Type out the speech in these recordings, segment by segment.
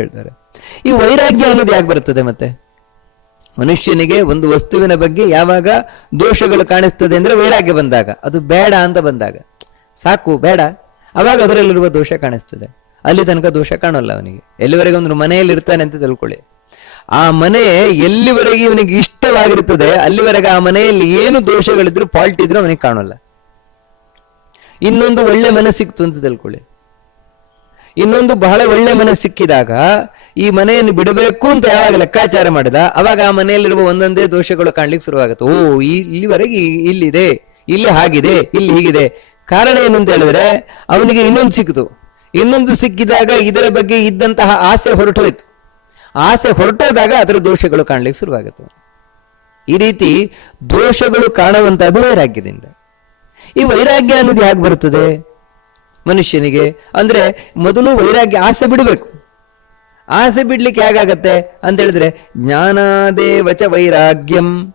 ಹೇಳ್ತಾರೆ. ಈ ವೈರಾಗ್ಯ ಅನ್ನೋದು ಯಾಕೆ ಬರ್ತದೆ ಮತ್ತೆ? ಮನುಷ್ಯನಿಗೆ ಒಂದು ವಸ್ತುವಿನ ಬಗ್ಗೆ ಯಾವಾಗ ದೋಷಗಳು ಕಾಣಿಸ್ತದೆ ಅಂದ್ರೆ ವೈರಾಗ್ಯ ಬಂದಾಗ, ಅದು ಬೇಡ ಅಂತ ಬಂದಾಗ. ಸಾಕು, ಬೇಡ. ಅವಾಗ ಅದರಲ್ಲಿರುವ ದೋಷ ಕಾಣಿಸ್ತದೆ. ಅಲ್ಲಿ ತನಕ ದೋಷ ಕಾಣಲ್ಲ ಅವನಿಗೆ. ಎಲ್ಲಿವರೆಗೆ ಒಂದು ಮನೆಯಲ್ಲಿ ಇರ್ತಾನೆ ಅಂತ ತಿಳ್ಕೊಳ್ಳಿ. ಆ ಮನೆ ಎಲ್ಲಿವರೆಗೆ ಇವನಿಗೆ ಇಷ್ಟವಾಗಿರ್ತದೆ, ಅಲ್ಲಿವರೆಗೆ ಆ ಮನೆಯಲ್ಲಿ ಏನು ದೋಷಗಳಿದ್ರು ಫಾಲ್ಟ್ ಇದ್ರು ಅವನಿಗೆ ಕಾಣಲ್ಲ. ಇನ್ನೊಂದು ಒಳ್ಳೆ ಮನೆ ಸಿಕ್ತು ಅಂತ ತಿಳ್ಕೊಳ್ಳಿ. ಇನ್ನೊಂದು ಬಹಳ ಒಳ್ಳೆ ಮನೆ ಸಿಕ್ಕಿದಾಗ ಈ ಮನೆಯನ್ನು ಬಿಡಬೇಕು ಅಂತ ಯಾವಾಗ ಲೆಕ್ಕಾಚಾರ ಮಾಡಿದ, ಅವಾಗ ಆ ಮನೆಯಲ್ಲಿರುವ ಒಂದೊಂದೇ ದೋಷಗಳು ಕಾಣ್ಲಿಕ್ಕೆ ಶುರುವಾಗುತ್ತೆ. ಓ ಇಲ್ಲಿವರೆಗೆ ಇಲ್ಲಿದೆ, ಇಲ್ಲಿ ಹಾಗಿದೆ, ಇಲ್ಲಿ ಹೀಗಿದೆ. ಕಾರಣ ಏನಂತ ಹೇಳಿದ್ರೆ, ಅವನಿಗೆ ಇನ್ನೊಂದು ಸಿಕ್ಕಿತು. ಇನ್ನೊಂದು ಸಿಕ್ಕಿದಾಗ ಇದರ ಬಗ್ಗೆ ಇದ್ದಂತಹ ಆಸೆ ಹೊರಟೋಯ್ತು. ಆಸೆ ಹೊರಟೋದಾಗ ಅದರ ದೋಷಗಳು ಕಾಣ್ಲಿಕ್ಕೆ ಶುರುವಾಗುತ್ತೆ. ಈ ರೀತಿ ದೋಷಗಳು ಕಾಣುವಂತಹದ್ದು ವೈರಾಗ್ಯದಿಂದ. ಈ ವೈರಾಗ್ಯ ಅನ್ನೋದು ಹೇಗೆ ಬರ್ತದೆ ಮನುಷ್ಯನಿಗೆ ಅಂದ್ರೆ ಮೊದಲು ವೈರಾಗ್ಯ ಆಸೆ ಬಿಡಬೇಕು. ಆಸೆ ಬಿಡ್ಲಿಕ್ಕೆ ಹೇಗಾಗತ್ತೆ ಅಂತ ಹೇಳಿದ್ರೆ ಜ್ಞಾನಾದೇವಚ ವೈರಾಗ್ಯಂ.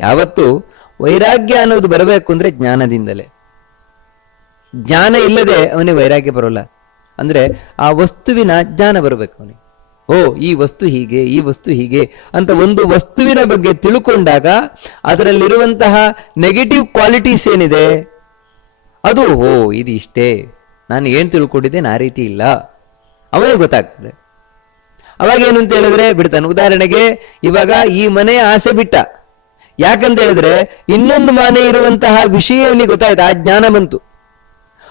ಯಾವತ್ತು ವೈರಾಗ್ಯ ಅನ್ನೋದು ಬರಬೇಕು ಅಂದ್ರೆ ಜ್ಞಾನದಿಂದಲೇ. ಜ್ಞಾನ ಇಲ್ಲದೆ ಅವನಿಗೆ ವೈರಾಗ್ಯ ಬರೋಲ್ಲ. ಅಂದ್ರೆ ಆ ವಸ್ತುವಿನ ಜ್ಞಾನ ಬರಬೇಕು ಅವನಿಗೆ. ಓ, ಈ ವಸ್ತು ಹೀಗೆ, ಈ ವಸ್ತು ಹೀಗೆ ಅಂತ ಒಂದು ವಸ್ತುವಿನ ಬಗ್ಗೆ ತಿಳ್ಕೊಂಡಾಗ ಅದರಲ್ಲಿರುವಂತಹ ನೆಗೆಟಿವ್ ಕ್ವಾಲಿಟೀಸ್ ಏನಿದೆ? ಅದು, ಓ, ಇದು ಇಷ್ಟೇ. ನಾನು ಏನು ತಿಳ್ಕೊಂಡಿದ್ದೇನೆ ಆ ರೀತಿ ಇಲ್ಲ. ಅವನಿಗೆ ಗೊತ್ತಾಗ್ತದೆ. ಅವಾಗ ಏನು ಅಂತ ಹೇಳಿದ್ರೆ ಬಿಡ್ತಾನೆ ಉದಾಹರಣೆಗೆ, ಇವಾಗ ಈ ಮನೆಯ ಆಸೆ ಬಿಟ್ಟ. ಯಾಕಂತ ಹೇಳಿದ್ರೆ, ಇನ್ನೊಂದು ಮನೆ ಇರುವಂತಹ ವಿಷಯ ಅವನಿಗೆ ಗೊತ್ತಾಯ್ತು, ಆ ಜ್ಞಾನ ಬಂತು.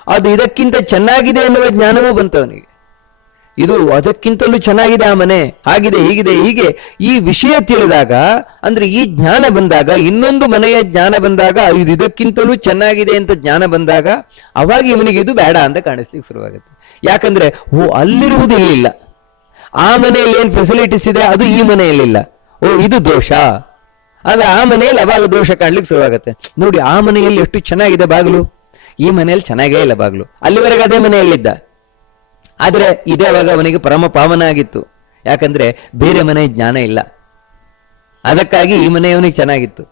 ಅದು ಇದಕ್ಕಿಂತ ಚೆನ್ನಾಗಿದೆ ಎನ್ನುವ ಜ್ಞಾನವೂ ಬಂತು ಅವನಿಗೆ. ಇದು ಅದಕ್ಕಿಂತಲೂ ಚೆನ್ನಾಗಿದೆ ಆ ಮನೆ. ಹಾಗಿದೆ, ಹೀಗಿದೆ, ಹೀಗೆ. ಈ ವಿಷಯ ತಿಳಿದಾಗ, ಅಂದ್ರೆ ಈ ಜ್ಞಾನ ಬಂದಾಗ, ಇನ್ನೊಂದು ಮನೆಯ ಜ್ಞಾನ ಬಂದಾಗ, ಇದು ಇದಕ್ಕಿಂತಲೂ ಚೆನ್ನಾಗಿದೆ ಅಂತ ಜ್ಞಾನ ಬಂದಾಗ, ಅವಾಗ ಇವನಿಗೆ ಇದು ಬೇಡ ಅಂತ ಕಾಣಿಸ್ಲಿಕ್ಕೆ ಶುರುವಾಗುತ್ತೆ. ಯಾಕಂದ್ರೆ, ಓ, ಅಲ್ಲಿರುವುದು ಇಲ್ಲಿಲ್ಲ. ಆ ಮನೆಯಲ್ಲಿ ಏನ್ ಫೆಸಿಲಿಟೀಸ್ ಇದೆ, ಅದು ಈ ಮನೆಯಲ್ಲಿಲ್ಲ ಓ, ಇದು ದೋಷ. ಆದ್ರೆ ಆ ಮನೆಯಲ್ಲಿ ಅವಾಗ ದೋಷ ಕಾಣ್ಲಿಕ್ಕೆ ಶುರುವಾಗುತ್ತೆ. ನೋಡಿ, ಆ ಮನೆಯಲ್ಲಿ ಎಷ್ಟು ಚೆನ್ನಾಗಿದೆ ಬಾಗಿಲು. ಈ ಮನೆಯಲ್ಲಿ ಚೆನ್ನಾಗೇ ಇಲ್ಲ ಬಾಗಿಲು. ಅಲ್ಲಿವರೆಗೆ ಅದೇ ಮನೆಯಲ್ಲಿದ್ದ. ಆದ್ರೆ ಇದೇ ಅವಾಗ ಅವನಿಗೆ ಪರಮ ಪಾವನ ಆಗಿತ್ತು. ಯಾಕಂದ್ರೆ ಬೇರೆ ಮನೆ ಜ್ಞಾನ ಇಲ್ಲ. ಅದಕ್ಕಾಗಿ ಈ ಮನೆ ಅವನಿಗೆ ಚೆನ್ನಾಗಿತ್ತು.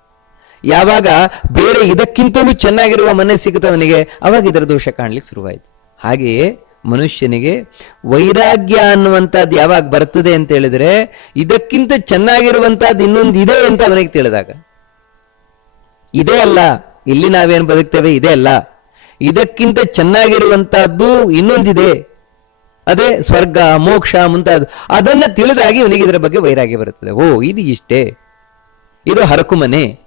ಯಾವಾಗ ಬೇರೆ ಇದಕ್ಕಿಂತಲೂ ಚೆನ್ನಾಗಿರುವ ಮನೆ ಸಿಗುತ್ತವನಿಗೆ ಅವಾಗ ಇದರ ದೋಷ ಕಾಣ್ಲಿಕ್ಕೆ ಶುರುವಾಯಿತು. ಹಾಗೆಯೇ ಮನುಷ್ಯನಿಗೆ ವೈರಾಗ್ಯ ಅನ್ನುವಂಥದ್ದು ಯಾವಾಗ ಬರ್ತದೆ ಅಂತ ಹೇಳಿದ್ರೆ ಇದಕ್ಕಿಂತ ಚೆನ್ನಾಗಿರುವಂತಹದ್ದು ಇನ್ನೊಂದು ಇದೆ ಅಂತ ಅವನಿಗೆ ತಿಳಿದಾಗ. ಇದೇ ಅಲ್ಲ, ಇಲ್ಲಿ ನಾವೇನು ಬದುಕ್ತೇವೆ, ಇದೇ ಅಲ್ಲ. ಇದಕ್ಕಿಂತ ಚೆನ್ನಾಗಿರುವಂತಹದ್ದು ಇನ್ನೊಂದಿದೆ. ಅದೇ ಸ್ವರ್ಗ ಮೋಕ್ಷ ಮುಂತಾದ ಅದನ್ನ ತಿಳಿದಾಗಿ ಇವನಿಗೆ ಇದರ ಬಗ್ಗೆ ವೈರಾಗಿ ಬರುತ್ತದೆ. ಓ ಇದು ಇಷ್ಟೇ. ಇದು ಹರಕು ಮನೆ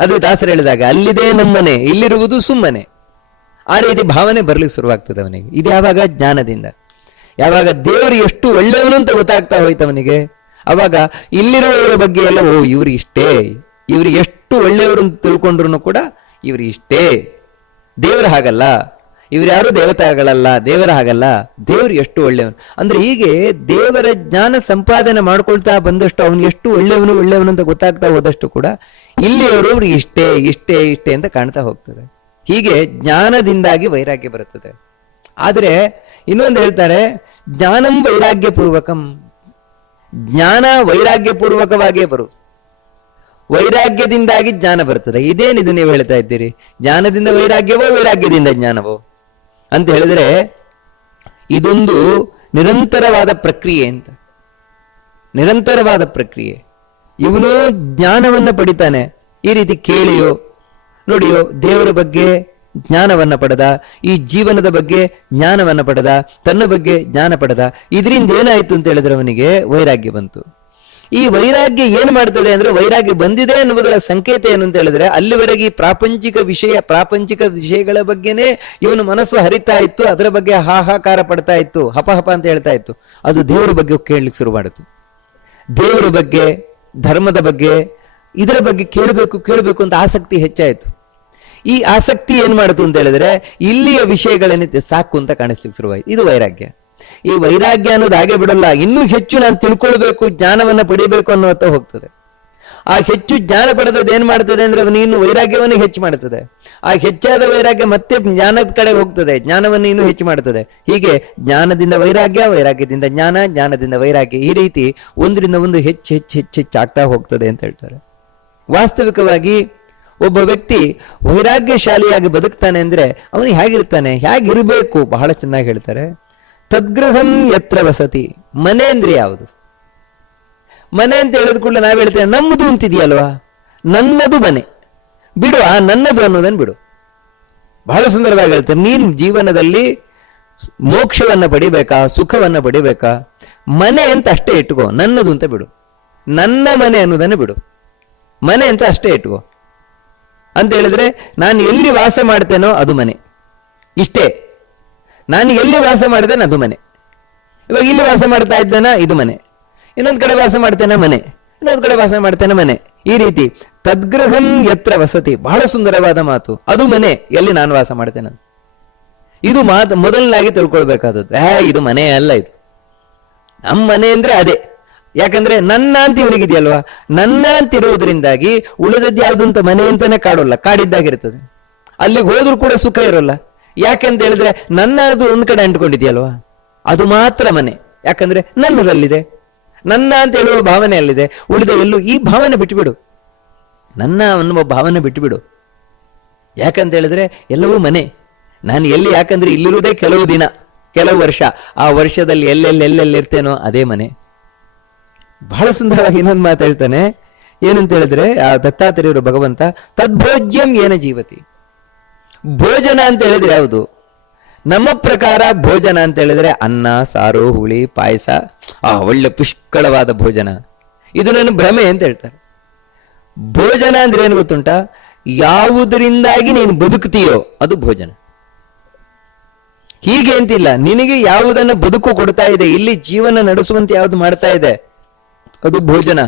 ಅದು ದಾಸರು ಹೇಳಿದಾಗ ಅಲ್ಲಿದೆ ನಮ್ಮನೆ ಇಲ್ಲಿರುವುದು ಸುಮ್ಮನೆ. ಆ ರೀತಿ ಭಾವನೆ ಬರ್ಲಿಕ್ಕೆ ಶುರುವಾಗ್ತದೆ ಅವನಿಗೆ. ಇದು ಯಾವಾಗ? ಜ್ಞಾನದಿಂದ. ಯಾವಾಗ ದೇವರು ಎಷ್ಟು ಒಳ್ಳೆಯವನು ಅಂತ ಗೊತ್ತಾಗ್ತಾ ಹೋಯ್ತು ಅವನಿಗೆ. ಅವಾಗ ಇಲ್ಲಿರುವವರ ಬಗ್ಗೆ ಎಲ್ಲ ಓ ಇವರು ಇಷ್ಟೇ. ಇವರು ಎಷ್ಟು ಒಳ್ಳೆಯವರು ಅಂತ ತಿಳ್ಕೊಂಡ್ರು ಕೂಡ ಇವರು ಇಷ್ಟೇ. ದೇವರು ಹಾಗಲ್ಲ. ಇವ್ರು ಯಾರು ದೇವತೆಗಳಲ್ಲ, ದೇವರ ಹಾಗಲ್ಲ, ದೇವರು ಎಷ್ಟು ಒಳ್ಳೆಯವನು. ಅಂದ್ರೆ ಹೀಗೆ ದೇವರ ಜ್ಞಾನ ಸಂಪಾದನೆ ಮಾಡ್ಕೊಳ್ತಾ ಬಂದಷ್ಟು ಅವನು ಎಷ್ಟು ಒಳ್ಳೆಯವನು ಒಳ್ಳೆಯವನು ಅಂತ ಗೊತ್ತಾಗ್ತಾ ಹೋದಷ್ಟು ಕೂಡ ಇಲ್ಲಿಯವರು ಅವ್ರಿಗೆ ಇಷ್ಟೇ ಇಷ್ಟೇ ಇಷ್ಟೇ ಅಂತ ಕಾಣ್ತಾ ಹೋಗ್ತದೆ. ಹೀಗೆ ಜ್ಞಾನದಿಂದಾಗಿ ವೈರಾಗ್ಯ ಬರುತ್ತದೆ. ಆದರೆ ಇನ್ನೊಂದು ಹೇಳ್ತಾರೆ, ಜ್ಞಾನಂ ವೈರಾಗ್ಯ ಪೂರ್ವಕಂ ಜ್ಞಾನ ವೈರಾಗ್ಯ ಪೂರ್ವಕವಾಗಿಯೇ ಬರುವುದು. ವೈರಾಗ್ಯದಿಂದಾಗಿ ಜ್ಞಾನ ಬರ್ತದೆ ಇದೇನಿದು ನೀವು ಹೇಳ್ತಾ ಇದ್ದೀರಿ? ಜ್ಞಾನದಿಂದ ವೈರಾಗ್ಯವೋ, ವೈರಾಗ್ಯದಿಂದ ಜ್ಞಾನವೋ? ಅಂತ ಹೇಳಿದ್ರೆ ಇದೊಂದು ನಿರಂತರವಾದ ಪ್ರಕ್ರಿಯೆ ಅಂತ. ನಿರಂತರವಾದ ಪ್ರಕ್ರಿಯೆ. ಇವನು ಜ್ಞಾನವನ್ನ ಪಡಿತಾನೆ. ಈ ರೀತಿ ಕೇಳಿಯೋ, ನೋಡಿಯೋ, ದೇವರ ಬಗ್ಗೆ ಜ್ಞಾನವನ್ನ ಪಡೆದ, ಈ ಜೀವನದ ಬಗ್ಗೆ ಜ್ಞಾನವನ್ನ ಪಡೆದ, ತನ್ನ ಬಗ್ಗೆ ಜ್ಞಾನ ಪಡೆದ, ಇದರಿಂದ ಏನಾಯ್ತು ಅಂತ ಹೇಳಿದ್ರೆ ಅವನಿಗೆ ವೈರಾಗ್ಯ ಬಂತು. ಈ ವೈರಾಗ್ಯ ಏನ್ ಮಾಡ್ತದೆ ಅಂದ್ರೆ ವೈರಾಗ್ಯ ಬಂದಿದೆ ಅನ್ನುವುದರ ಸಂಕೇತ ಏನು ಅಂತ ಹೇಳಿದ್ರೆ ಅಲ್ಲಿವರೆಗೆ ಈ ಪ್ರಾಪಂಚಿಕ ವಿಷಯ, ಪ್ರಾಪಂಚಿಕ ವಿಷಯಗಳ ಬಗ್ಗೆನೇ ಇವನು ಮನಸ್ಸು ಹರಿತಾ ಇತ್ತು, ಅದರ ಬಗ್ಗೆ ಹಾಹಾಕಾರ ಪಡ್ತಾ ಇತ್ತು, ಹಪ ಹಪ ಅಂತ ಹೇಳ್ತಾ ಇತ್ತು. ಅದು ದೇವರ ಬಗ್ಗೆ ಕೇಳಲಿಕ್ಕೆ ಶುರು ಮಾಡಿತು. ದೇವರ ಬಗ್ಗೆ, ಧರ್ಮದ ಬಗ್ಗೆ, ಇದರ ಬಗ್ಗೆ ಕೇಳಬೇಕು ಕೇಳಬೇಕು ಅಂತ ಆಸಕ್ತಿ ಹೆಚ್ಚಾಯಿತು. ಈ ಆಸಕ್ತಿ ಏನ್ ಮಾಡಿತು ಅಂತ ಹೇಳಿದ್ರೆ ಇಲ್ಲಿಯ ವಿಷಯಗಳೇನಿದೆ ಸಾಕು ಅಂತ ಕಾಣಿಸ್ಲಿಕ್ಕೆ ಶುರುವಾಯಿತು. ಇದು ವೈರಾಗ್ಯ. ಈ ವೈರಾಗ್ಯ ಅನ್ನೋದು ಹಾಗೆ ಬಿಡಲ್ಲ. ಇನ್ನೂ ಹೆಚ್ಚು ನಾನು ತಿಳ್ಕೊಳ್ಬೇಕು, ಜ್ಞಾನವನ್ನ ಪಡಿಬೇಕು ಅನ್ನುವಂತ ಹೋಗ್ತದೆ. ಆ ಹೆಚ್ಚು ಜ್ಞಾನ ಪಡೆದದ್ದು ಏನ್ ಮಾಡ್ತದೆ ಅಂದ್ರೆ ಅವನು ಇನ್ನು ವೈರಾಗ್ಯವನ್ನು ಹೆಚ್ಚು ಮಾಡುತ್ತದೆ ಆ ಹೆಚ್ಚಾದ ವೈರಾಗ್ಯ ಮತ್ತೆ ಜ್ಞಾನದ ಕಡೆ ಹೋಗ್ತದೆ. ಜ್ಞಾನವನ್ನು ಇನ್ನೂ ಹೆಚ್ಚು ಮಾಡುತ್ತದೆ ಹೀಗೆ ಜ್ಞಾನದಿಂದ ವೈರಾಗ್ಯ, ವೈರಾಗ್ಯದಿಂದ ಜ್ಞಾನ, ಜ್ಞಾನದಿಂದ ವೈರಾಗ್ಯ ಈ ರೀತಿ ಒಂದರಿಂದ ಒಂದು ಹೆಚ್ಚು ಹೆಚ್ಚು ಹೆಚ್ಚು ಹೆಚ್ಚಾಗ್ತಾ ಹೋಗ್ತದೆ ಅಂತ ಹೇಳ್ತಾರೆ. ವಾಸ್ತವಿಕವಾಗಿ ಒಬ್ಬ ವ್ಯಕ್ತಿ ವೈರಾಗ್ಯಶಾಲಿಯಾಗಿ ಬದುಕ್ತಾನೆ ಅಂದ್ರೆ ಅವನು ಹೇಗಿರ್ತಾನೆ ಹೇಗಿರಬೇಕು ಬಹಳ ಚೆನ್ನಾಗಿ ಹೇಳ್ತಾರೆ. ತದ್ಗೃಹಂ ಯತ್ರ ವಸತಿ. ಮನೆ ಅಂದ್ರೆ ಯಾವುದು? ಮನೆ ಅಂತ ಹೇಳಿದ ಕೂಡಲೇ ನಾವು ಹೇಳ್ತೇವೆ, ನಮ್ಮದು ಅಂತಿದೆಯಲ್ವಾ? ನನ್ನದು ಮನೆ. ಬಿಡು, ಆ ನನ್ನದು ಅನ್ನೋದನ್ನು ಬಿಡು. ಬಹಳ ಸುಂದರವಾಗಿ ಹೇಳ್ತೇನೆ ನೀನು ಜೀವನದಲ್ಲಿ ಮೋಕ್ಷವನ್ನ ಪಡಿಬೇಕಾ, ಸುಖವನ್ನ ಪಡಿಬೇಕಾ? ಮನೆ ಅಂತ ಅಷ್ಟೇ ಇಟ್ಕೋ, ನನ್ನದು ಅಂತ ಬಿಡು. ನನ್ನ ಮನೆ ಅನ್ನೋದನ್ನು ಬಿಡು. ಮನೆ ಅಂತ ಅಷ್ಟೇ ಇಟ್ಕೋ. ಅಂತ ಹೇಳಿದ್ರೆ, ನಾನು ಎಲ್ಲಿ ವಾಸ ಮಾಡ್ತೇನೋ ಅದು ಮನೆ. ಇಷ್ಟೇ. ನಾನು ಎಲ್ಲಿ ವಾಸ ಮಾಡಿದ್ದೇನೆ ಅದು ಮನೆ. ಇವಾಗ ಇಲ್ಲಿ ವಾಸ ಮಾಡ್ತಾ ಇದ್ದೇನ ಇದು ಮನೆ. ಇನ್ನೊಂದ್ ಕಡೆ ವಾಸ ಮಾಡ್ತೇನೆ ಮನೆ. ಇನ್ನೊಂದ್ ಕಡೆ ವಾಸ ಮಾಡ್ತೇನೆ ಮನೆ. ಈ ರೀತಿ ತದ್ಗೃಹಂ ಎತ್ರ ವಸತಿ. ಬಹಳ ಸುಂದರವಾದ ಮಾತು. ಅದು ಮನೆ. ಎಲ್ಲಿ ನಾನು ವಾಸ ಮಾಡ್ತೇನೆ ಇದು ಮಾತು ಮೊದಲನಾಗಿ ತಿಳ್ಕೊಳ್ಬೇಕಾದದ್ದು. ಹೇ, ಇದು ಮನೆ ಅಲ್ಲ ಇದು. ನಮ್ಮ ಮನೆ ಅಂದ್ರೆ ಅದೇ. ಯಾಕಂದ್ರೆ ನನ್ನ ಅಂತ ಇವನಿಗಿದೆಯಲ್ವಾ? ನನ್ನ ಅಂತ ಇರೋದ್ರಿಂದಾಗಿ ಉಳಿದದ್ದು ಯಾವ್ದು ಅಂತ ಮನೆ ಅಂತಾನೆ ಕಾಡೋಲ್ಲ. ಕಾಡಿದ್ದಾಗಿರ್ತದೆ. ಅಲ್ಲಿಗೆ ಹೋದ್ರೂ ಕೂಡ ಸುಖ ಇರೋಲ್ಲ. ಯಾಕೆಂತ ಹೇಳಿದ್ರೆ ನನ್ನ ಅದು ಒಂದ್ ಕಡೆ ಅಂಟ್ಕೊಂಡಿದೆಯಲ್ವಾ? ಅದು ಮಾತ್ರ ಮನೆ. ಯಾಕಂದ್ರೆ ನನ್ನದಲ್ಲಿದೆ. ನನ್ನ ಅಂತ ಹೇಳುವ ಭಾವನೆ ಅಲ್ಲಿದೆ. ಉಳಿದ ಎಲ್ಲೂ ಈ ಭಾವನೆ ಬಿಟ್ಟುಬಿಡು ನನ್ನ ಅನ್ನುವ ಭಾವನೆ ಬಿಟ್ಟುಬಿಡು ಯಾಕಂತ ಹೇಳಿದ್ರೆ ಎಲ್ಲವೂ ಮನೆ. ನಾನು ಎಲ್ಲಿ ಯಾಕಂದ್ರೆ ಇಲ್ಲಿರುವುದೇ ಕೆಲವು ದಿನ, ಕೆಲವು ವರ್ಷ. ಆ ವರ್ಷದಲ್ಲಿ ಎಲ್ಲೆಲ್ಲಿ ಎಲ್ಲೆಲ್ಲಿ ಇರ್ತೇನೋ ಅದೇ ಮನೆ. ಬಹಳ ಸುಂದರವಾಗಿ ಇನ್ನೊಂದು ಮಾತು ಹೇಳ್ತಾನೆ. ಏನಂತ ಹೇಳಿದ್ರೆ, ಆ ದತ್ತಾತ್ರೇಯರು ಭಗವಂತ, ತದ್ಭೋಜ್ಯಂ ಏನ ಜೀವತಿ? ಭೋಜನ ಅಂತ ಹೇಳಿದ್ರೆ ಯಾವುದು? ನಮ್ಮ ಪ್ರಕಾರ ಭೋಜನ ಅಂತ ಹೇಳಿದ್ರೆ ಅನ್ನ, ಸಾರು, ಹುಳಿ, ಪಾಯಸ, ಆ ಒಳ್ಳೆ ಪುಷ್ಕಳವಾದ ಭೋಜನ. ಇದು ನನ್ನ ಭ್ರಮೆ ಅಂತ ಹೇಳ್ತಾರೆ. ಭೋಜನ ಅಂದ್ರೆ ಏನು ಗೊತ್ತುಂಟ? ಯಾವುದರಿಂದಾಗಿ ನೀನು ಬದುಕ್ತೀಯೋ ಅದು ಭೋಜನ. ಹೀಗೆ ಅಂತಿಲ್ಲ. ನಿನಗೆ ಯಾವುದನ್ನ ಬದುಕು ಕೊಡ್ತಾ ಇದೆ, ಇಲ್ಲಿ ಜೀವನ ನಡೆಸುವಂತೆ ಯಾವುದು ಮಾಡ್ತಾ ಇದೆ? ಅದು ಭೋಜನ.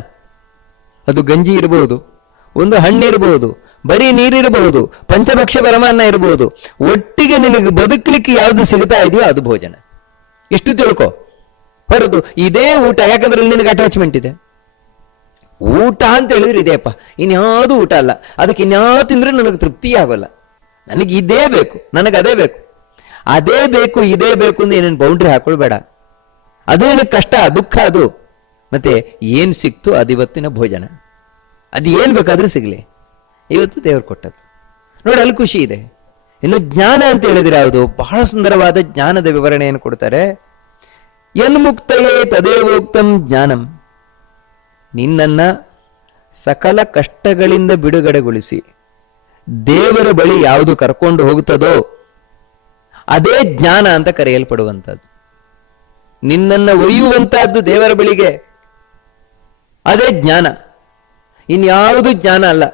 ಅದು ಗಂಜಿ ಇರಬಹುದು ಒಂದು ಹಣ್ಣು ಇರಬಹುದು ಬರೀ ನೀರಿರಬಹುದು ಪಂಚಭಕ್ಷ ಪರಮಾನ್ನ ಇರಬಹುದು ಒಟ್ಟಿಗೆ ನಿನಗೆ ಬದುಕಲಿಕ್ಕೆ ಯಾವುದು ಸಿಗ್ತಾ ಇದೆಯೋ ಅದು ಭೋಜನ. ಇಷ್ಟು ತಿಳ್ಕೊ. ಹೊರತು ಇದೇ ಊಟ, ಯಾಕಂದ್ರೆ ನಿನಗೆ ಅಟ್ಯಾಚ್ಮೆಂಟ್ ಇದೆ. ಊಟ ಅಂತ ಹೇಳಿದ್ರೆ ಇದೆಯಪ್ಪ ಇನ್ಯಾವುದು ಊಟ ಅಲ್ಲ. ಅದಕ್ಕೆ ಇನ್ಯಾವ ತಿಂದ್ರೆ ನನಗೆ ತೃಪ್ತಿ ಆಗೋಲ್ಲ. ನನಗೆ ಇದೇ ಬೇಕು, ನನಗೆ ಅದೇ ಬೇಕು. ಅದೇ ಬೇಕು, ಇದೇ ಬೇಕು ಅಂತ ಏನೇನು ಬೌಂಡ್ರಿ ಹಾಕೊಳ್ಬೇಡ. ಅದು ನಿನಗೆ ಕಷ್ಟ, ದುಃಖ ಅದು. ಮತ್ತೆ ಏನ್ ಸಿಕ್ತು ಅದಿವತ್ತಿನ ಭೋಜನ? ಅದು ಏನ್ ಬೇಕಾದ್ರೂ ಸಿಗಲಿ. ಇವತ್ತು ದೇವರು ಕೊಟ್ಟದ್ದು. ನೋಡಿ, ಅಲ್ಲಿ ಖುಷಿ ಇದೆ. ಇನ್ನು ಜ್ಞಾನ ಅಂತ ಹೇಳಿದ್ರೆ ಯಾವುದು? ಬಹಳ ಸುಂದರವಾದ ಜ್ಞಾನದ ವಿವರಣೆಯನ್ನು ಕೊಡ್ತಾರೆ. ಯನ್ಮುಕ್ತಯೇ ತದೇವೋಕ್ತಂ ಜ್ಞಾನಂ. ನಿನ್ನನ್ನ ಸಕಲ ಕಷ್ಟಗಳಿಂದ ಬಿಡುಗಡೆಗೊಳಿಸಿ. ದೇವರ ಬಳಿ ಯಾವುದು ಕರ್ಕೊಂಡು ಹೋಗುತ್ತದೋ, ಅದೇ ಜ್ಞಾನ ಅಂತ ಕರೆಯಲ್ಪಡುವಂಥದ್ದು. ನಿನ್ನನ್ನ ಒಯ್ಯುವಂತಹದ್ದು ದೇವರ ಬಳಿಗೆ. ಅದೇ ಜ್ಞಾನ. ಇನ್ಯಾವುದು ಜ್ಞಾನ ಅಲ್ಲ.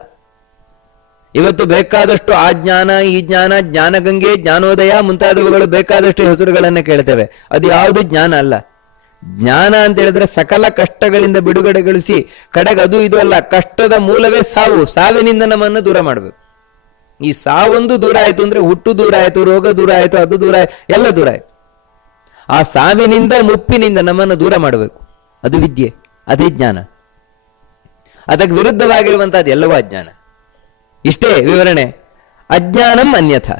ಇವತ್ತು ಬೇಕಾದಷ್ಟು ಆ ಜ್ಞಾನ, ಈ ಜ್ಞಾನ, ಜ್ಞಾನಗಂಗೆ, ಜ್ಞಾನೋದಯ ಮುಂತಾದವುಗಳು ಬೇಕಾದಷ್ಟು ಹೆಸರುಗಳನ್ನು ಕೇಳ್ತೇವೆ. ಅದು ಯಾವುದು ಜ್ಞಾನ ಅಲ್ಲ. ಜ್ಞಾನ ಅಂತ ಹೇಳಿದ್ರೆ ಸಕಲ ಕಷ್ಟಗಳಿಂದ ಬಿಡುಗಡೆಗೊಳಿಸಿ ಕಡೆಗೆ ಅದು ಇದು ಅಲ್ಲ. ಕಷ್ಟದ ಮೂಲವೇ ಸಾವು. ಸಾವಿನಿಂದ ನಮ್ಮನ್ನು ದೂರ ಮಾಡಬೇಕು. ಈ ಸಾವೊಂದು ದೂರ ಆಯ್ತು ಅಂದ್ರೆ ಹುಟ್ಟು ದೂರ ಆಯ್ತು, ರೋಗ ದೂರ ಆಯ್ತು, ಅದು ದೂರ ಆಯ್ತು, ಎಲ್ಲ ದೂರ ಆಯ್ತು. ಆ ಸಾವಿನಿಂದ ಮುಪ್ಪಿನಿಂದ ನಮ್ಮನ್ನು ದೂರ ಮಾಡಬೇಕು. ಅದು ವಿದ್ಯೆ, ಅದೇ ಜ್ಞಾನ. ಅದಕ್ಕೆ ವಿರುದ್ಧವಾಗಿರುವಂತಹದ್ದು ಎಲ್ಲವೂ ಅಜ್ಞಾನ. ಇಷ್ಟೇ ವಿವರಣೆ. ಅಜ್ಞಾನಂ ಅನ್ಯಥ.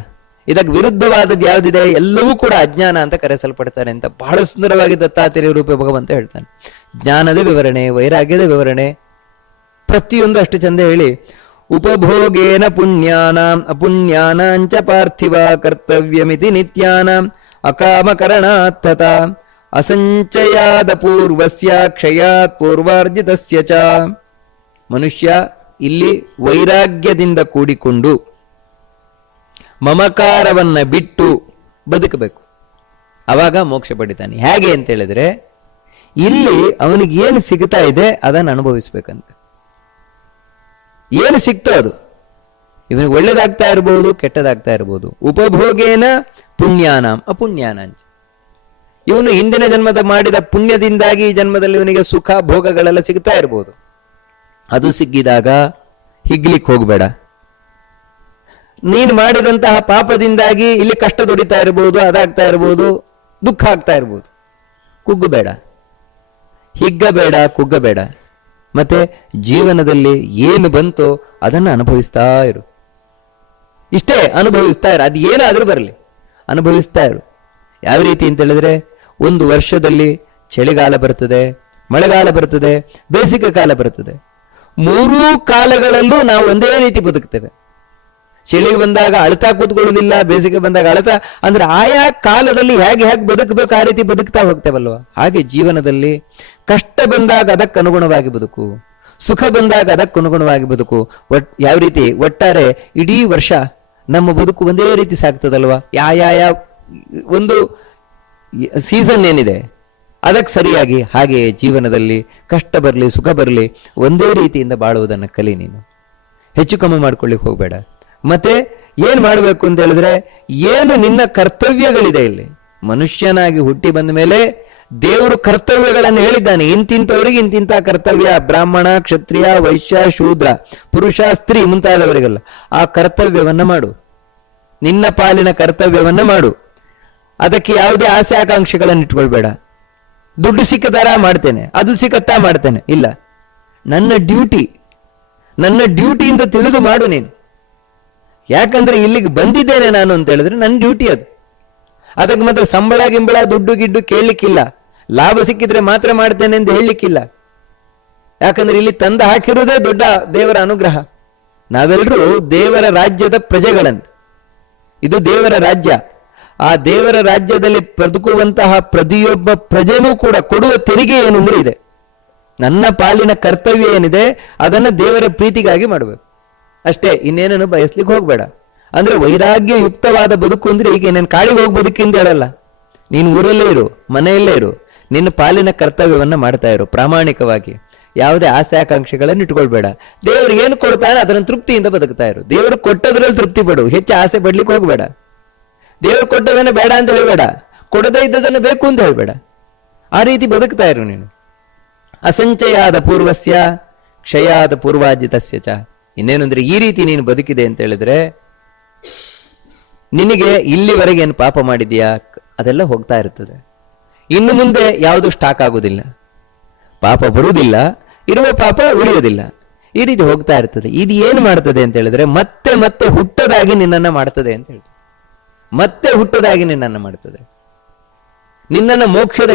ಇದಕ್ಕೆ ವಿರುದ್ಧವಾದದ್ದು ಯಾವುದಿದೆ? ಎಲ್ಲವೂ ಕೂಡ ಅಜ್ಞಾನ ಅಂತ ಕರೆಸಲ್ಪಡ್ತಾರೆ ಅಂತ ಬಹಳ ಸುಂದರವಾಗಿ ದತ್ತಾತ್ರೇಯ ರೂಪ ಭಗವಂತ ಹೇಳ್ತಾನೆ. ಜ್ಞಾನದ ವಿವರಣೆ, ವೈರಾಗ್ಯದ ವಿವರಣೆ. ಪ್ರತಿಯೊಂದು ಅಷ್ಟು ಚಂದ ಹೇಳಿ. ಉಪಭೋಗೇನ ಪುಣ್ಯಾನಾಂ, ಅಪುಣ್ಯಾನಾಂಚ ಪಾರ್ಥಿವ ಕರ್ತವ್ಯಮಿತಿ ನಿತ್ಯಾನಾಂ, ಅಕಾಮಕರಣಾರ್ಥತ. ಅಸಂಚಯಾದ ಪೂರ್ವಸ್ಯ, ಕ್ಷಯಾತ್ ಪೂರ್ವಾರ್ಜಿತಸ್ಯ ಚ. ಮನುಷ್ಯ ಇಲ್ಲಿ ವೈರಾಗ್ಯದಿಂದ ಕೂಡಿಕೊಂಡು ಮಮಕಾರವನ್ನ ಬಿಟ್ಟು ಬದುಕಬೇಕು. ಅವಾಗ ಮೋಕ್ಷ ಪಡಿತಾನೆ. ಹೇಗೆ ಅಂತ ಹೇಳಿದ್ರೆ, ಇಲ್ಲಿ ಅವನಿಗೆ ಏನು ಸಿಗ್ತಾ ಇದೆ, ಅದನ್ನು ಅನುಭವಿಸ್ಬೇಕಂತ. ಏನು ಸಿಗ್ತೋ ಅದು. ಇವನಿಗೆ ಒಳ್ಳೇದಾಗ್ತಾ ಇರಬಹುದು ಕೆಟ್ಟದಾಗ್ತಾ ಇರಬಹುದು ಉಪಭೋಗೇನ ಪುಣ್ಯಾನಾಂ, ಅಪುಣ್ಯಾನಾಂಚ. ಇವನು ಹಿಂದಿನ ಜನ್ಮದ ಮಾಡಿದ ಪುಣ್ಯದಿಂದಾಗಿ ಈ ಜನ್ಮದಲ್ಲಿ ಇವನಿಗೆ ಸುಖ, ಭೋಗಗಳೆಲ್ಲ ಸಿಗ್ತಾ ಇರಬಹುದು ಅದು ಸಿಕ್ಕಿದಾಗ ಹಿಗ್ಲಿಕ್ಕೆ ಹೋಗಬೇಡ. ನೀನು ಮಾಡಿದಂತಹ ಪಾಪದಿಂದಾಗಿ ಇಲ್ಲಿ ಕಷ್ಟ ದುಡಿತಾ ಇರಬಹುದು ಅದಾಗ್ತಾ ಇರಬಹುದು ದುಃಖ ಆಗ್ತಾ ಇರಬಹುದು ಕುಗ್ಗಬೇಡ. ಹಿಗ್ಗಬೇಡ, ಕುಗ್ಗಬೇಡ. ಮತ್ತೆ ಜೀವನದಲ್ಲಿ ಏನು ಬಂತೋ ಅದನ್ನು ಅನುಭವಿಸ್ತಾ ಇರು. ಇಷ್ಟೇ ಅನುಭವಿಸ್ತಾ ಇರು. ಅದು ಏನಾದರೂ ಬರಲಿ. ಅನುಭವಿಸ್ತಾ ಇರು. ಯಾವ ರೀತಿ ಅಂತ ಹೇಳಿದ್ರೆ, ಒಂದು ವರ್ಷದಲ್ಲಿ ಚಳಿಗಾಲ ಬರ್ತದೆ, ಮಳೆಗಾಲ ಬರ್ತದೆ, ಬೇಸಿಗೆ ಕಾಲ ಬರ್ತದೆ. ಮೂರೂ ಕಾಲಗಳಲ್ಲೂ ನಾವು ಒಂದೇ ರೀತಿ ಬದುಕ್ತೇವೆ. ಚಳಿಗೆ ಬಂದಾಗ ಅಳ್ತಾ ಕೂತ್ಕೊಳ್ಳೋದಿಲ್ಲ ಬೇಸಿಗೆ ಬಂದಾಗ ಅಳತಾ. ಅಂದ್ರೆ ಆಯಾ ಕಾಲದಲ್ಲಿ ಹೇಗೆ ಹೇಗೆ ಬದುಕಬೇಕು ಆ ರೀತಿ ಬದುಕ್ತಾ ಹೋಗ್ತೇವಲ್ವ? ಹಾಗೆ ಜೀವನದಲ್ಲಿ ಕಷ್ಟ ಬಂದಾಗ ಅದಕ್ಕೆ ಅನುಗುಣವಾಗಿ ಬದುಕು, ಸುಖ ಬಂದಾಗ ಅದಕ್ಕೆ ಅನುಗುಣವಾಗಿ ಬದುಕು. ಒಟ್ ಯಾವ ರೀತಿ? ಒಟ್ಟಾರೆ ಇಡೀ ವರ್ಷ ನಮ್ಮ ಬದುಕು ಒಂದೇ ರೀತಿ ಸಾಗ್ತದಲ್ವಾ? ಯಾ ಯಾ ಯಾ ಒಂದು ಸೀಸನ್ ಏನಿದೆ? ಅದಕ್ಕೆ ಸರಿಯಾಗಿ ಹಾಗೆ ಜೀವನದಲ್ಲಿ ಕಷ್ಟ ಬರಲಿ, ಸುಖ ಬರಲಿ, ಒಂದೇ ರೀತಿಯಿಂದ ಬಾಳುವುದನ್ನು ಕಲಿ ನೀನು. ಹೆಚ್ಚು ಕಮ್ಮಿ ಮಾಡ್ಕೊಳ್ಳಿಕ್ ಹೋಗ್ಬೇಡ. ಮತ್ತೆ ಏನ್ ಮಾಡಬೇಕು ಅಂತ ಹೇಳಿದ್ರೆ, ಏನು ನಿನ್ನ ಕರ್ತವ್ಯಗಳಿದೆ ಇಲ್ಲಿ? ಮನುಷ್ಯನಾಗಿ ಹುಟ್ಟಿ ಬಂದ ಮೇಲೆ ದೇವರು ಕರ್ತವ್ಯಗಳನ್ನು ಹೇಳಿದ್ದಾನೆ. ಇಂತಿಂತವರಿಗೆ ಇಂತಿಂತ ಕರ್ತವ್ಯ. ಬ್ರಾಹ್ಮಣ, ಕ್ಷತ್ರಿಯ, ವೈಶ್ಯ, ಶೂದ್ರ, ಪುರುಷ, ಸ್ತ್ರೀ ಮುಂತಾದವರಿಗೆಲ್ಲ ಆ ಕರ್ತವ್ಯವನ್ನ ಮಾಡು. ನಿನ್ನ ಪಾಲಿನ ಕರ್ತವ್ಯವನ್ನ ಮಾಡು. ಅದಕ್ಕೆ ಯಾವುದೇ ಆಸೆ, ಆಕಾಂಕ್ಷೆಗಳನ್ನು ಇಟ್ಕೊಳ್ಬೇಡ. ದುಡ್ಡು ಸಿಕ್ಕದಾರ ಮಾಡ್ತೇನೆ. ಅದು ಸಿಕ್ಕತ್ತಾ ಮಾಡ್ತೇನೆ. ಇಲ್ಲ. ನನ್ನ ಡ್ಯೂಟಿ, ನನ್ನ ಡ್ಯೂಟಿಯಿಂದ ತಿಳಿದು ಮಾಡು ನೀನು. ಯಾಕಂದ್ರೆ ಇಲ್ಲಿಗೆ ಬಂದಿದ್ದೇನೆ ನಾನು ಅಂತ ಹೇಳಿದ್ರೆ ನನ್ನ ಡ್ಯೂಟಿ ಅದು. ಅದಕ್ಕೆ ಮಾತ್ರ ಸಂಬಳ, ಗಿಂಬಳ, ದುಡ್ಡು, ಗಿಡ್ಡು ಕೇಳಲಿಕ್ಕಿಲ್ಲ. ಲಾಭ ಸಿಕ್ಕಿದ್ರೆ ಮಾತ್ರ ಮಾಡ್ತೇನೆ ಅಂತ ಹೇಳಲಿಕ್ಕಿಲ್ಲ. ಯಾಕಂದ್ರೆ ಇಲ್ಲಿ ತಂದು ಹಾಕಿರುವುದೇ ದೊಡ್ಡ ದೇವರ ಅನುಗ್ರಹ. ನಾವೆಲ್ಲರೂ ದೇವರ ರಾಜ್ಯದ ಪ್ರಜೆಗಳಂತೆ. ಇದು ದೇವರ ರಾಜ್ಯ. ಆ ದೇವರ ರಾಜ್ಯದಲ್ಲಿ ಬದುಕುವಂತಹ ಪ್ರತಿಯೊಬ್ಬ ಪ್ರಜೆನೂ ಕೂಡ ಕೊಡುವ ತೆರಿಗೆ ಏನು ಇದೆ. ನನ್ನ ಪಾಲಿನ ಕರ್ತವ್ಯ ಏನಿದೆ, ಅದನ್ನು ದೇವರ ಪ್ರೀತಿಗಾಗಿ ಮಾಡಬೇಕು. ಅಷ್ಟೇ, ಇನ್ನೇನನ್ನು ಬಯಸ್ಲಿಕ್ಕೆ ಹೋಗ್ಬೇಡ. ಅಂದ್ರೆ ವೈರಾಗ್ಯ ಯುಕ್ತವಾದ ಬದುಕು ಅಂದ್ರೆ ಈಗ ನೀನು ಕಾಡಿಗೆ ಹೋಗಿ ಬದುಕಿ ಅಂತ ಹೇಳಲ್ಲ. ನೀನು ಊರಲ್ಲೇ ಇರು, ಮನೆಯಲ್ಲೇ ಇರು, ನಿನ್ನ ಪಾಲಿನ ಕರ್ತವ್ಯವನ್ನ ಮಾಡ್ತಾ ಇರು, ಪ್ರಾಮಾಣಿಕವಾಗಿ. ಯಾವುದೇ ಆಸೆ ಆಕಾಂಕ್ಷೆಗಳನ್ನು ಇಟ್ಕೊಳ್ಬೇಡ. ದೇವರು ಏನು ಕೊಡ್ತಾರೆ ಅದನ್ನು ತೃಪ್ತಿಯಿಂದ ಬದುಕ್ತಾ ಇರು. ದೇವರು ಕೊಟ್ಟದ್ರಲ್ಲಿ ತೃಪ್ತಿ ಪಡು. ಹೆಚ್ಚು ಆಸೆ ಪಡ್ಲಿಕ್ಕೆ ಹೋಗ್ಬೇಡ. ದೇವರು ಕೊಟ್ಟದನ್ನ ಬೇಡ ಅಂತ ಹೇಳಬೇಡ. ಕೊಡದೇ ಇದ್ದದನ್ನ ಬೇಕು ಅಂತ ಹೇಳಬೇಡ. ಆ ರೀತಿ ಬದುಕ್ತಾ ಇರು ನೀನು. ಅಸಂಚಯಾದ ಪೂರ್ವಸ್ಯ, ಕ್ಷಯಾದ ಪೂರ್ವಾಜಿತಸ್ಯ ಚ. ಇನ್ನೇನಂದ್ರೆ ಈ ರೀತಿ ನೀನು ಬದುಕಿದೆ ಅಂತ ಹೇಳಿದ್ರೆ, ನಿನಗೆ ಇಲ್ಲಿವರೆಗೆ ಏನು ಪಾಪ ಮಾಡಿದೀಯಾ? ಅದೆಲ್ಲ ಹೋಗ್ತಾ ಇರ್ತದೆ. ಇನ್ನು ಮುಂದೆ ಯಾವುದು ಸ್ಟಾಕ್ ಆಗುದಿಲ್ಲ. ಪಾಪ ಬರುವುದಿಲ್ಲ, ಇರುವ ಪಾಪ ಉಳಿಯೋದಿಲ್ಲ ಈ ರೀತಿ ಹೋಗ್ತಾ ಇರ್ತದೆ. ಇದು ಏನು ಮಾಡ್ತದೆ ಅಂತ ಹೇಳಿದ್ರೆ, ಮತ್ತೆ ಮತ್ತೆ ಹುಟ್ಟದಾಗಿ ನಿನ್ನನ್ನು ಮಾಡ್ತದೆ ಅಂತ ಹೇಳ್ತದೆ. ಮತ್ತೆ ಹುಟ್ಟದಾಗಿ ನಿನ್ನನ್ನು ಮಾಡುತ್ತದೆ. ನಿನ್ನನ್ನು ಮೋಕ್ಷದ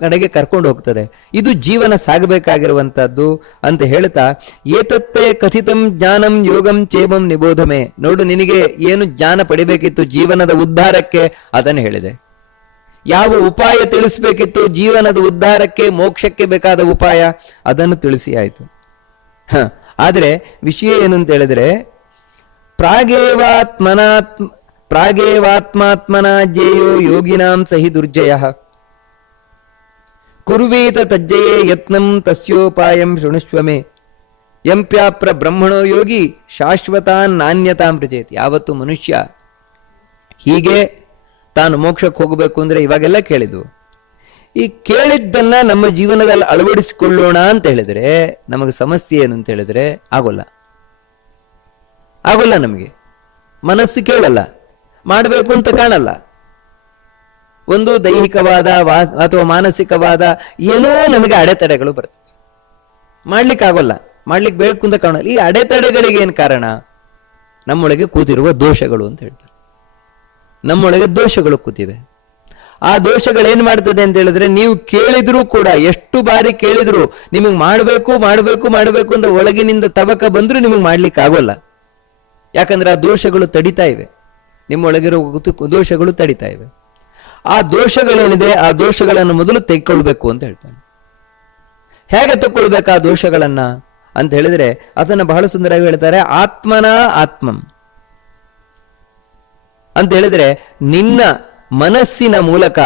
ಕಡೆಗೆ ಕರ್ಕೊಂಡು ಹೋಗ್ತದೆ. ಇದು ಜೀವನ ಸಾಗಬೇಕಾಗಿರುವಂತಹದ್ದು ಅಂತ ಹೇಳ್ತಾ, ಏತತ್ತೇ ಕಥಿತಂ ಜ್ಞಾನಂ ಯೋಗಂ ಚೇಮಂ ನಿಬೋಧಮೆ. ನೋಡು, ನಿನಗೆ ಏನು ಜ್ಞಾನ ಪಡಿಬೇಕಿತ್ತು ಜೀವನದ ಉದ್ಧಾರಕ್ಕೆ? ಅದನ್ನು ಹೇಳಿದೆ. ಯಾವ ಉಪಾಯ ತಿಳಿಸ್ಬೇಕಿತ್ತು ಜೀವನದ ಉದ್ಧಾರಕ್ಕೆ, ಮೋಕ್ಷಕ್ಕೆ ಬೇಕಾದ ಉಪಾಯ? ಅದನ್ನು ತಿಳಿಸಿ ಆಯಿತು. ಆದ್ರೆ ವಿಷಯ ಏನು ಅಂತ ಹೇಳಿದ್ರೆ ಪ್ರಾಗೇವಾತ್ಮನಾತ್ಮ ಪ್ರಾಗೇವಾತ್ಮಾತ್ಮನ ಜೇಯೋ ಯೋಗಿನಾಂ ಸಹಿ ದುರ್ಜಯ. ಕುರ್ವೀತ ತಜ್ಜಯೇ ಯತ್ನಂ ತಸ್ಯೋಪಾಯಂ ಶೃಣುಷ್ವಮೆ. ಎಂಪ್ಯಾಪ್ರ ಬ್ರಹ್ಮಣೋ ಯೋಗಿ ಶಾಶ್ವತಾನ್ ನಾಣ್ಯತಾಂ ಪ್ರಚೇತ್ ಯಾವತ್ತು ಮನುಷ್ಯ ಹೀಗೆ ತಾನು ಮೋಕ್ಷಕ್ಕೆ ಹೋಗಬೇಕು ಅಂದ್ರೆ ಇವಾಗೆಲ್ಲ ಕೇಳಿದ್ವು. ಈ ಕೇಳಿದ್ದನ್ನ ನಮ್ಮ ಜೀವನದಲ್ಲಿ ಅಳವಡಿಸಿಕೊಳ್ಳೋಣ ಅಂತ ಹೇಳಿದ್ರೆ, ನಮಗೆ ಸಮಸ್ಯೆ ಏನು ಅಂತ ಹೇಳಿದ್ರೆ, ಆಗೋಲ್ಲ. ಆಗೋಲ್ಲ ನಮಗೆ. ಮನಸ್ಸು ಕೇಳಲ್ಲ. ಮಾಡಬೇಕು ಅಂತ ಕಾಣಲ್ಲ. ಒಂದು ದೈಹಿಕವಾದ ಅಥವಾ ಮಾನಸಿಕವಾದ ಏನೋ ನಮಗೆ ಅಡೆತಡೆಗಳು ಬರುತ್ತೆ. ಮಾಡ್ಲಿಕ್ಕೆ ಆಗೋಲ್ಲ ಮಾಡ್ಲಿಕ್ಕೆ ಬೇಕು ಅಂತ ಕಾಣಲ್ಲ. ಈ ಅಡೆತಡೆಗಳಿಗೆ ಏನು ಕಾರಣ? ನಮ್ಮೊಳಗೆ ಕೂತಿರುವ ದೋಷಗಳು ಅಂತ ಹೇಳ್ತಾರೆ. ನಮ್ಮೊಳಗೆ ದೋಷಗಳು ಕೂತಿವೆ. ಆ ದೋಷಗಳೇನ್ ಮಾಡ್ತದೆ ಅಂತ ಹೇಳಿದ್ರೆ, ನೀವು ಕೇಳಿದ್ರೂ ಕೂಡ, ಎಷ್ಟು ಬಾರಿ ಕೇಳಿದ್ರು, ನಿಮಗೆ ಮಾಡಬೇಕು ಮಾಡಬೇಕು ಮಾಡಬೇಕು ಅಂತ ಒಳಗಿನಿಂದ ತವಕ ಬಂದ್ರೂ ನಿಮಗೆ ಮಾಡ್ಲಿಕ್ಕೆ ಆಗೋಲ್ಲ ಯಾಕಂದ್ರೆ ಆ ದೋಷಗಳು ತಡಿತಾ ಇವೆ. ನಿಮ್ಮೊಳಗಿರೋ ದೋಷಗಳು ತಡಿತಾ ಇವೆ. ಆ ದೋಷಗಳೇನಿದೆ, ಆ ದೋಷಗಳನ್ನು ಮೊದಲು ತೆಗೆದುಕೊಳ್ಬೇಕು ಅಂತ ಹೇಳ್ತಾನೆ. ಹೇಗೆ ತಕ್ಕೊಳ್ಬೇಕು ಆ ದೋಷಗಳನ್ನ ಅಂತ ಹೇಳಿದ್ರೆ ಅದನ್ನ ಬಹಳ ಸುಂದರವಾಗಿ ಹೇಳ್ತಾರೆ, ಆತ್ಮನ ಆತ್ಮಂ. ಅಂತ ಹೇಳಿದ್ರೆ, ನಿನ್ನ ಮನಸ್ಸಿನ ಮೂಲಕ,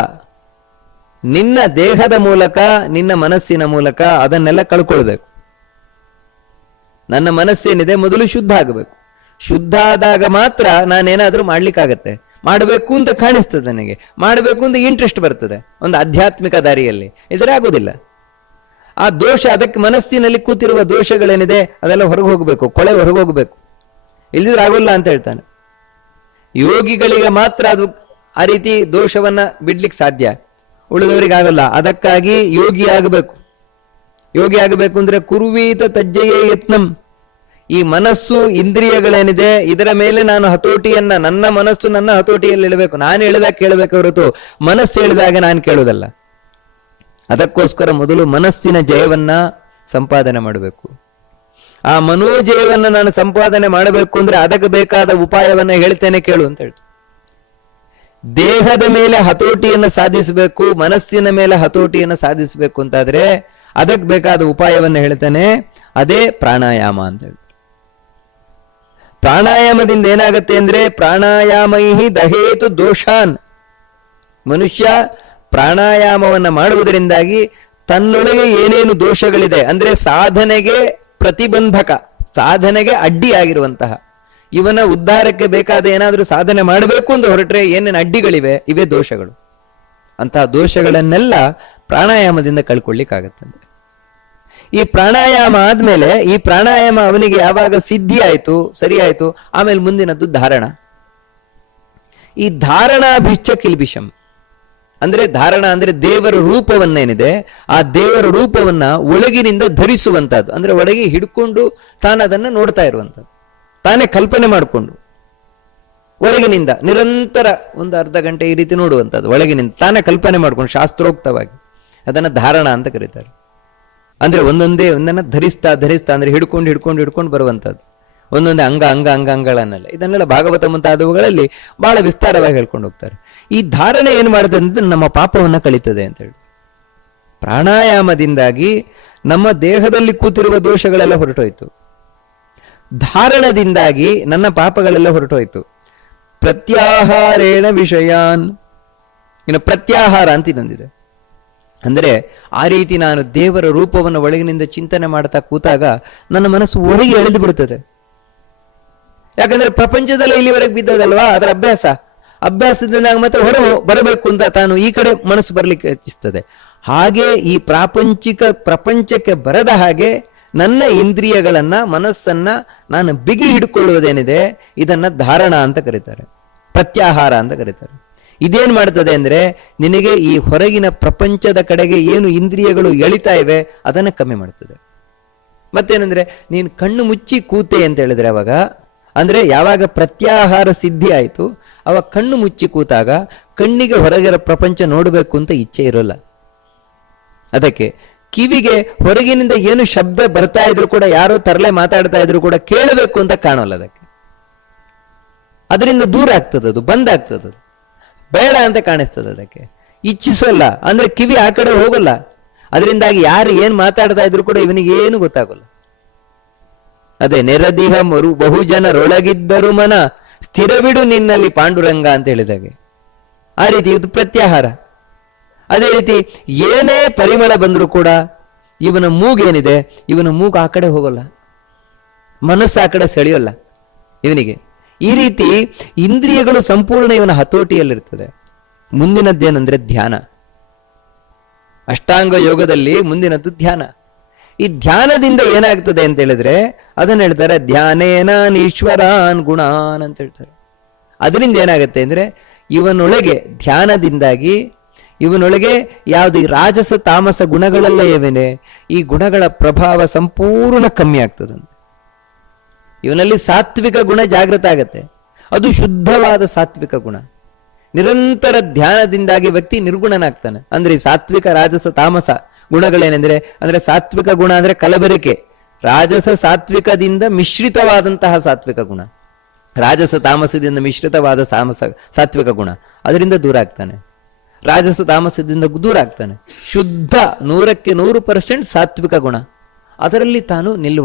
ನಿನ್ನ ದೇಹದ ಮೂಲಕ, ನಿನ್ನ ಮನಸ್ಸಿನ ಮೂಲಕ ಅದನ್ನೆಲ್ಲ ಕಳ್ಕೊಳ್ಬೇಕು. ನನ್ನ ಮನಸ್ಸೇನಿದೆ, ಮೊದಲು ಶುದ್ಧ ಆಗಬೇಕು. ಶುದ್ಧ ಆದಾಗ ಮಾತ್ರ ನಾನೇನಾದ್ರೂ ಮಾಡ್ಲಿಕ್ಕಾಗತ್ತೆ. ಮಾಡಬೇಕು ಅಂತ ಕಾಣಿಸ್ತದೆ ನನಗೆ. ಮಾಡಬೇಕು ಅಂತ ಇಂಟ್ರೆಸ್ಟ್ ಬರ್ತದೆ ಒಂದು ಆಧ್ಯಾತ್ಮಿಕ ದಾರಿಯಲ್ಲಿ. ಇದ್ರೆ ಆಗೋದಿಲ್ಲ. ಆ ದೋಷ ಅದಕ್ಕೆ ಮನಸ್ಸಿನಲ್ಲಿ ಕೂತಿರುವ ದೋಷಗಳೇನಿದೆ ಅದೆಲ್ಲ ಹೊರಗೆ ಹೋಗಬೇಕು, ಕೊಳೆ ಹೊರಗೆ ಹೋಗಬೇಕು. ಇಲ್ಲದಿದ್ರೆ ಆಗೋಲ್ಲ ಅಂತ ಹೇಳ್ತಾನೆ. ಯೋಗಿಗಳಿಗೆ ಮಾತ್ರ ಅದು ಆ ರೀತಿ ದೋಷವನ್ನ ಬಿಡ್ಲಿಕ್ಕೆ ಸಾಧ್ಯ. ಉಳಿದವರಿಗೆ ಆಗಲ್ಲ. ಅದಕ್ಕಾಗಿ ಯೋಗಿ ಆಗಬೇಕು. ಯೋಗಿ ಆಗಬೇಕು ಅಂದ್ರೆ ಕುರುವೀತ ತಜ್ಜೆಯೇ ಯತ್ನಂ. ಈ ಮನಸ್ಸು ಇಂದ್ರಿಯಗಳೇನಿದೆ, ಇದರ ಮೇಲೆ ನಾನು ಹತೋಟಿಯನ್ನ, ನನ್ನ ಮನಸ್ಸು ನನ್ನ ಹತೋಟಿಯಲ್ಲಿ ಇಡಬೇಕು ನಾನು ಹೇಳಿದಾಗ ಕೇಳಬೇಕು ಹೊರತು ಮನಸ್ಸು ಹೇಳಿದಾಗ ನಾನು ಕೇಳುವುದಲ್ಲ. ಅದಕ್ಕೋಸ್ಕರ ಮೊದಲು ಮನಸ್ಸಿನ ಜಯವನ್ನ ಸಂಪಾದನೆ ಮಾಡಬೇಕು. ಆ ಮನೋಜಯವನ್ನ ನಾನು ಸಂಪಾದನೆ ಮಾಡಬೇಕು ಅಂದ್ರೆ ಅದಕ್ಕೆ ಬೇಕಾದ ಉಪಾಯವನ್ನ ಹೇಳ್ತೇನೆ ಕೇಳು ಅಂತ ಹೇಳ್ತು. ದೇಹದ ಮೇಲೆ ಹತೋಟಿಯನ್ನು ಸಾಧಿಸಬೇಕು, ಮನಸ್ಸಿನ ಮೇಲೆ ಹತೋಟಿಯನ್ನು ಸಾಧಿಸಬೇಕು ಅಂತಾದ್ರೆ ಅದಕ್ಕೆ ಬೇಕಾದ ಉಪಾಯವನ್ನ ಹೇಳ್ತಾನೆ, ಅದೇ ಪ್ರಾಣಾಯಾಮ ಅಂತ ಹೇಳ್ತಾರೆ ಪ್ರಾಣಾಯಾಮದಿಂದ ಏನಾಗುತ್ತೆ ಅಂದ್ರೆ ಪ್ರಾಣಾಯಾಮೈಹಿ ದಹೇತು ದೋಷಾನ್. ಮನುಷ್ಯ ಪ್ರಾಣಾಯಾಮವನ್ನ ಮಾಡುವುದರಿಂದಾಗಿ ತನ್ನೊಳಗೆ ಏನೇನು ದೋಷಗಳಿದೆ ಅಂದ್ರೆ ಸಾಧನೆಗೆ ಪ್ರತಿಬಂಧಕ, ಸಾಧನೆಗೆ ಅಡ್ಡಿಯಾಗಿರುವಂತಹ. ಇವನ ಉದ್ಧಾರಕ್ಕೆ ಬೇಕಾದ ಏನಾದರೂ ಸಾಧನೆ ಮಾಡಬೇಕು ಅಂತ ಹೊರಟ್ರೆ ಏನೇನು ಅಡ್ಡಿಗಳಿವೆ? ಇವೆ ದೋಷಗಳು. ಅಂತಹ ದೋಷಗಳನ್ನೆಲ್ಲ ಪ್ರಾಣಾಯಾಮದಿಂದ ಕಳ್ಕೊಳ್ಳಿಕ್ಕಾಗತ್ತಂತೆ. ಈ ಪ್ರಾಣಾಯಾಮ ಆದ್ಮೇಲೆ ಈ ಪ್ರಾಣಾಯಾಮ ಅವನಿಗೆ ಯಾವಾಗ ಸಿದ್ಧಿ ಆಯ್ತು, ಸರಿ ಆಯ್ತು, ಆಮೇಲೆ ಮುಂದಿನದ್ದು ಧಾರಣ. ಈ ಧಾರಣಾಭಿಶ್ಚ ಕಿಲ್ಬಿಷಂ. ಅಂದ್ರೆ ಧಾರಣ ಅಂದ್ರೆ ದೇವರ ರೂಪವನ್ನೇನಿದೆ, ಆ ದೇವರ ರೂಪವನ್ನ ಒಳಗಿನಿಂದ ಧರಿಸುವಂತಹದ್ದು. ಅಂದ್ರೆ ಒಳಗೆ ಹಿಡ್ಕೊಂಡು ತಾನು ಅದನ್ನ ನೋಡ್ತಾ ಇರುವಂತದ್ದು ತಾನೇ ಕಲ್ಪನೆ ಮಾಡಿಕೊಂಡು ಒಳಗಿನಿಂದ ನಿರಂತರ ಒಂದು ಅರ್ಧ ಗಂಟೆ ಈ ರೀತಿ ನೋಡುವಂತದ್ದು ಒಳಗಿನಿಂದ ತಾನೇ ಕಲ್ಪನೆ ಮಾಡ್ಕೊಂಡು ಶಾಸ್ತ್ರೋಕ್ತವಾಗಿ. ಅದನ್ನ ಧಾರಣ ಅಂತ ಕರೀತಾರೆ. ಅಂದ್ರೆ ಒಂದೊಂದೇ ಒಂದನ್ನ ಧರಿಸ್ತಾ ಧರಿಸ್ತಾ ಅಂದ್ರೆ ಹಿಡ್ಕೊಂಡು ಹಿಡ್ಕೊಂಡು ಹಿಡ್ಕೊಂಡು ಬರುವಂತದ್ದು ಒಂದೊಂದೇ ಅಂಗ ಅಂಗ ಅಂಗ ಅಂಗಗಳನ್ನೆಲ್ಲ ಇದನ್ನೆಲ್ಲ ಭಾಗವತ ಮುಂತಾದವುಗಳಲ್ಲಿ ಬಹಳ ವಿಸ್ತಾರವಾಗಿ ಹೇಳ್ಕೊಂಡು ಹೋಗ್ತಾರೆ. ಈ ಧಾರಣೆ ಏನ್ ಮಾಡುತ್ತೆ ನಮ್ಮ ಪಾಪವನ್ನ ಕಳೀತದೆ ಅಂತ ಹೇಳಿ. ಪ್ರಾಣಾಯಾಮದಿಂದಾಗಿ ನಮ್ಮ ದೇಹದಲ್ಲಿ ಕೂತಿರುವ ದೋಷಗಳೆಲ್ಲ ಹೊರಟೋಯ್ತು. ಧಾರಣದಿಂದಾಗಿ ನನ್ನ ಪಾಪಗಳೆಲ್ಲ ಹೊರಟೋಯ್ತು. ಪ್ರತ್ಯಾಹಾರೇಣ ವಿಷಯಾನ್. ಇನ್ನು ಪ್ರತ್ಯಾಹಾರ ಅಂತ ಇನ್ನೊಂದಿದೆ. ಅಂದ್ರೆ ಆ ರೀತಿ ನಾನು ದೇವರ ರೂಪವನ್ನು ಒಳಗಿನಿಂದ ಚಿಂತನೆ ಮಾಡ್ತಾ ಕೂತಾಗ ನನ್ನ ಮನಸ್ಸು ಹೊರಗೆ ಎಳೆದು ಬಿಡುತ್ತದೆ ಯಾಕಂದ್ರೆ ಪ್ರಪಂಚದಲ್ಲಿ ಇಲ್ಲಿವರೆಗೆ ಬಿದ್ದದಲ್ವಾ? ಅದರ ಅಭ್ಯಾಸ. ಅಭ್ಯಾಸದಿಂದ ಮತ್ತೆ ಹೊರ ಬರಬೇಕು ಅಂತ ತಾನು ಈ ಕಡೆ ಮನಸ್ಸು ಬರಲಿಕ್ಕೆ ಇಚ್ಛಿಸ್ತದೆ. ಹಾಗೆ ಈ ಪ್ರಾಪಂಚಿಕ ಪ್ರಪಂಚಕ್ಕೆ ಬರದ ಹಾಗೆ ನನ್ನ ಇಂದ್ರಿಯಗಳನ್ನ, ಮನಸ್ಸನ್ನ ನಾನು ಬಿಗಿ ಹಿಡ್ಕೊಳ್ಳುವುದೇನಿದೆ? ಇದನ್ನ ಧಾರಣ ಅಂತ ಕರೀತಾರೆ. ಪ್ರತ್ಯಾಹಾರ ಅಂತ ಕರೀತಾರೆ. ಇದೇನ್ ಮಾಡ್ತದೆ ಅಂದ್ರೆ ನಿನಗೆ ಈ ಹೊರಗಿನ ಪ್ರಪಂಚದ ಕಡೆಗೆ ಏನು ಇಂದ್ರಿಯಗಳು ಎಳಿತಾ ಇವೆ, ಅದನ್ನ ಕಮ್ಮಿ ಮಾಡ್ತದೆ. ಮತ್ತೇನಂದ್ರೆ, ನೀನು ಕಣ್ಣು ಮುಚ್ಚಿ ಕೂತೆ ಅಂತ ಹೇಳಿದ್ರೆ ಅವಾಗ, ಅಂದ್ರೆ ಯಾವಾಗ ಪ್ರತ್ಯಾಹಾರ ಸಿದ್ಧಿ ಆಯಿತು, ಅವಾಗ ಕಣ್ಣು ಮುಚ್ಚಿ ಕೂತಾಗ ಕಣ್ಣಿಗೆ ಹೊರಗಿರ ಪ್ರಪಂಚ ನೋಡಬೇಕು ಅಂತ ಇಚ್ಛೆ ಇರೋಲ್ಲ. ಅದಕ್ಕೆ ಕಿವಿಗೆ ಹೊರಗಿನಿಂದ ಏನು ಶಬ್ದ ಬರ್ತಾ ಇದ್ರು ಕೂಡ, ಯಾರೋ ತರಲೆ ಮಾತಾಡ್ತಾ ಇದ್ರು ಕೂಡ ಕೇಳಬೇಕು ಅಂತ ಕಾಣೋಲ್ಲ ಅದಕ್ಕೆ. ಅದರಿಂದ ದೂರ ಆಗ್ತದದು ಬಂದ್ ಆಗ್ತದದು ಬೇಡ ಅಂತ ಕಾಣಿಸ್ತದೆ ಅದಕ್ಕೆ. ಇಚ್ಛಿಸೋಲ್ಲ. ಅಂದ್ರೆ ಕಿವಿ ಆ ಕಡೆ ಹೋಗಲ್ಲ. ಅದರಿಂದಾಗಿ ಯಾರು ಏನ್ ಮಾತಾಡ್ತಾ ಇದ್ರು ಕೂಡ ಇವನಿಗೆ ಏನು ಗೊತ್ತಾಗಲ್ಲ. ಅದೇ ನೆರದಿಹ ಮರು ಬಹುಜನರೊಳಗಿದ್ದರು ಮನ. ಸ್ಥಿರವಿಡು ನಿನ್ನಲ್ಲಿ ಪಾಂಡುರಂಗ ಅಂತ ಹೇಳಿದಾಗೆ. ಆ ರೀತಿ ಇದು ಪ್ರತ್ಯಾಹಾರ. ಅದೇ ರೀತಿ ಏನೇ ಪರಿಮಳ ಬಂದರೂ ಕೂಡ ಇವನ ಮೂಗೇನಿದೆ ಇವನ ಮೂಗು ಆ ಕಡೆ ಹೋಗಲ್ಲ. ಮನಸ್ಸು ಆ ಕಡೆ ಸೆಳೆಯೋಲ್ಲ ಇವನಿಗೆ. ಈ ರೀತಿ ಇಂದ್ರಿಯಗಳು ಸಂಪೂರ್ಣ ಇವನ ಹತೋಟಿಯಲ್ಲಿರ್ತದೆ. ಮುಂದಿನದ್ದೇನೆಂದ್ರೆ ಧ್ಯಾನ. ಅಷ್ಟಾಂಗ ಯೋಗದಲ್ಲಿ ಮುಂದಿನದ್ದು ಧ್ಯಾನ. ಈ ಧ್ಯಾನದಿಂದ ಏನಾಗ್ತದೆ ಅಂತ ಹೇಳಿದ್ರೆ ಅದನ್ನ ಹೇಳ್ತಾರೆ ಧ್ಯಾನೇನಾನ್ ಈಶ್ವರಾನ್ ಗುಣಾನ್ ಅಂತ ಹೇಳ್ತಾರೆ. ಅದರಿಂದ ಏನಾಗುತ್ತೆ ಅಂದ್ರೆ ಇವನೊಳಗೆ ಧ್ಯಾನದಿಂದಾಗಿ ಇವನೊಳಗೆ ಯಾವುದು ಈ ರಾಜಸ ತಾಮಸ ಗುಣಗಳೆಲ್ಲ ಏವೇನೆ, ಈ ಗುಣಗಳ ಪ್ರಭಾವ ಸಂಪೂರ್ಣ ಕಮ್ಮಿ ಆಗ್ತದಂತೆ. ಇವನಲ್ಲಿ ಸಾತ್ವಿಕ ಗುಣ ಜಾಗೃತ ಆಗತ್ತೆ. ಅದು ಶುದ್ಧವಾದ ಸಾತ್ವಿಕ ಗುಣ. ನಿರಂತರ ಧ್ಯಾನದಿಂದಾಗಿ ವ್ಯಕ್ತಿ ನಿರ್ಗುಣನಾಗ್ತಾನೆ. ಅಂದ್ರೆ ಸಾತ್ವಿಕ, ರಾಜಸ, ತಾಮಸ ಗುಣಗಳೇನೆಂದ್ರೆ, ಅಂದ್ರೆ ಸಾತ್ವಿಕ ಗುಣ ಅಂದ್ರೆ ಕಲಬೆರಕೆ. ರಾಜಸ ಸಾತ್ವಿಕದಿಂದ ಮಿಶ್ರಿತವಾದಂತಹ ಸಾತ್ವಿಕ ಗುಣ. ರಾಜಸ ತಾಮಸದಿಂದ ಮಿಶ್ರಿತವಾದ ತಾಮಸ ಸಾತ್ವಿಕ ಗುಣ. ಅದರಿಂದ ದೂರ ಆಗ್ತಾನೆ ರಾಜಸ ತಾಮಸದಿಂದ ದೂರ ಆಗ್ತಾನೆ ಶುದ್ಧ ನೂರಕ್ಕೆ ನೂರು ಪರ್ಸೆಂಟ್ ಸಾತ್ವಿಕ ಗುಣ. ಅದರಲ್ಲಿ ತಾನು ನಿಲ್ಲುವ